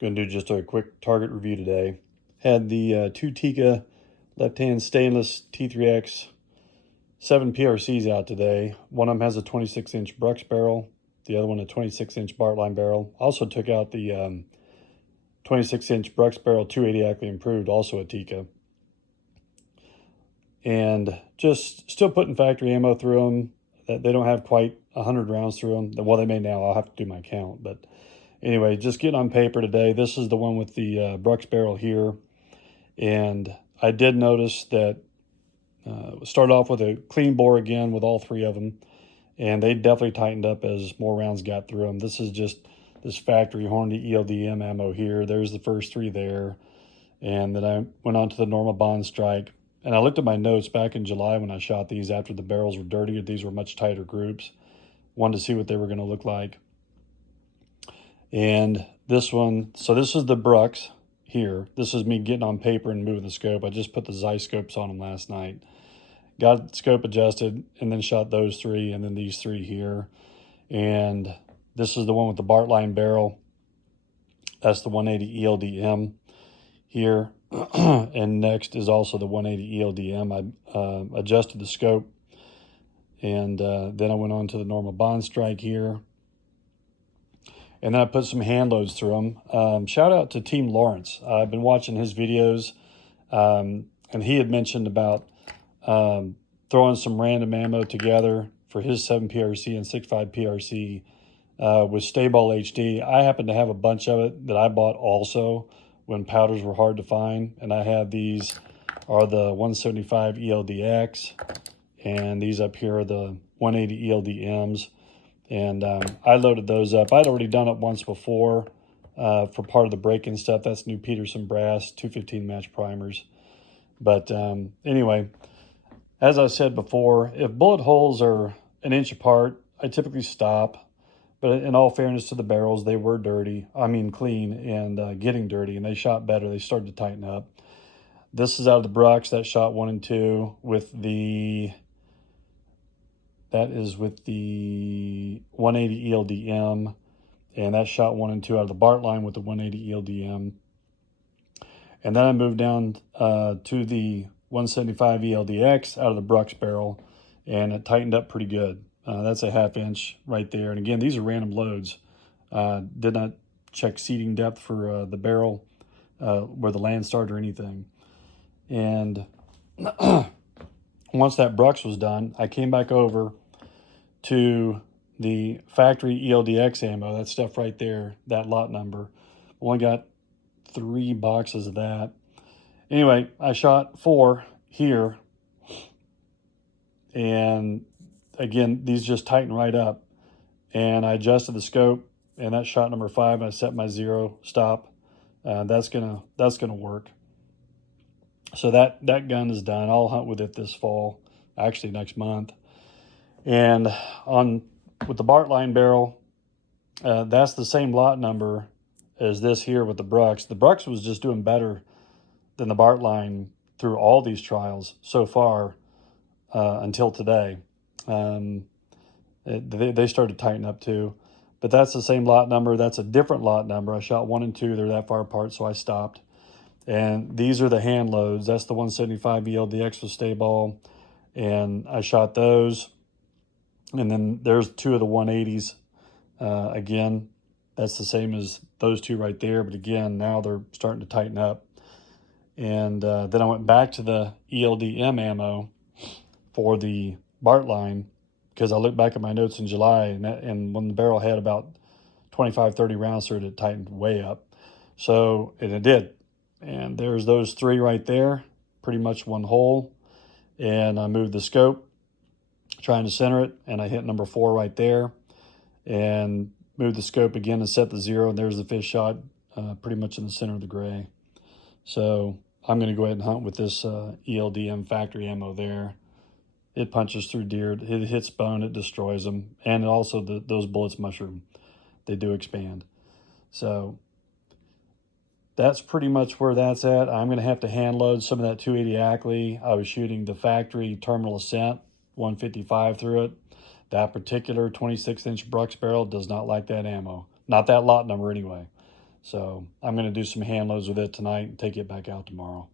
Going to do just a quick target review today. Had the two Tikka left-hand stainless T3x 7 PRCs out today. One of them has a 26-inch Brux barrel, the other one a 26-inch Bartlein barrel. Also took out the 26-inch Brux barrel 280 Ackley improved, also a Tikka. And just still putting factory ammo through them. They don't have quite 100 rounds through them. Well, they may now. I'll have to do my count. But anyway, just getting on paper today. This is the one with the Brux barrel here. And I did notice that started off with a clean bore again with all three of them. And they definitely tightened up as more rounds got through them. This is just this factory Hornady ELDM ammo here. There's the first three there. And then I went on to the normal bond strike. And I looked at my notes back in July when I shot these after the barrels were dirty. These were much tighter groups. Wanted to see what they were going to look like. And this one, so this is the Brux here. This is me getting on paper and moving the scope. I just put the Zeiss scopes on them last night. Got the scope adjusted and then shot those three and then these three here. And this is the one with the Bartlein barrel. That's the 180 ELDM here. And next is also the 180 ELDM. I adjusted the scope, and then I went on to the normal bond strike here. And then I put some hand loads through them. Shout out to Team Lawrence. I've been watching his videos, and he had mentioned about throwing some random ammo together for his 7 PRC and 6.5 PRC with Stay-Ball HD. I happen to have a bunch of it that I bought also when powders were hard to find. And I have these are the 175 ELDX, and these up here are the 180 ELDMs. And I loaded those up. I'd already done it once before for part of the break-in stuff. That's new Peterson brass 215 match primers. But anyway, as I said before, if bullet holes are an inch apart, I typically stop. But in all fairness to the barrels, they were dirty. I mean clean and getting dirty, and they shot better. They started to tighten up. This is out of the Brux. That shot 1 and 2 with the... That is with the 180 ELDM, and that shot 1 and 2 out of the Bartlein with the 180 ELDM. And then I moved down to the 175 ELDX out of the Brux barrel, and it tightened up pretty good. That's a 1/2 inch right there. And again, these are random loads. Did not check seating depth for the barrel where the land started or anything. And once that Brux was done, I came back over to the factory ELDX ammo, that stuff right there, that lot number. Only got 3 boxes of that. Anyway, I shot 4 here. And again, these just tighten right up. And I adjusted the scope, and that's shot number 5. I set my 0 stop. That's gonna work. So that gun is done. I'll hunt with it this fall, actually next month. And with the Bartlein barrel, that's the same lot number as this here with the Brux. The Brux was just doing better than the Bartlein through all these trials so far until today. They started to tighten up too. But that's the same lot number. That's a different lot number. I shot 1 and 2. They're that far apart, so I stopped. And these are the hand loads. That's the 175 ELDX with Stay-Ball. And I shot those. And then there's 2 of the 180s. Again, that's the same as those 2 right there. But again, now they're starting to tighten up. And then I went back to the ELDM ammo for the Bartlein, because I looked back at my notes in July, and when the barrel had about 25, 30 rounds through it, it tightened way up. So, and it did. And there's those 3 right there, pretty much one hole. And I moved the scope, trying to center it, and I hit number 4 right there. And moved the scope again and set the 0, and there's the fish shot pretty much in the center of the gray. So I'm going to go ahead and hunt with this ELDM factory ammo there. It punches through deer, it hits bone, it destroys them. And also those bullets mushroom. They do expand. So that's pretty much where that's at. I'm going to have to hand load some of that 280 Ackley. I was shooting the factory terminal ascent, 155 through it. That particular 26-inch Brux barrel does not like that ammo. Not that lot number anyway. So I'm going to do some hand loads with it tonight and take it back out tomorrow.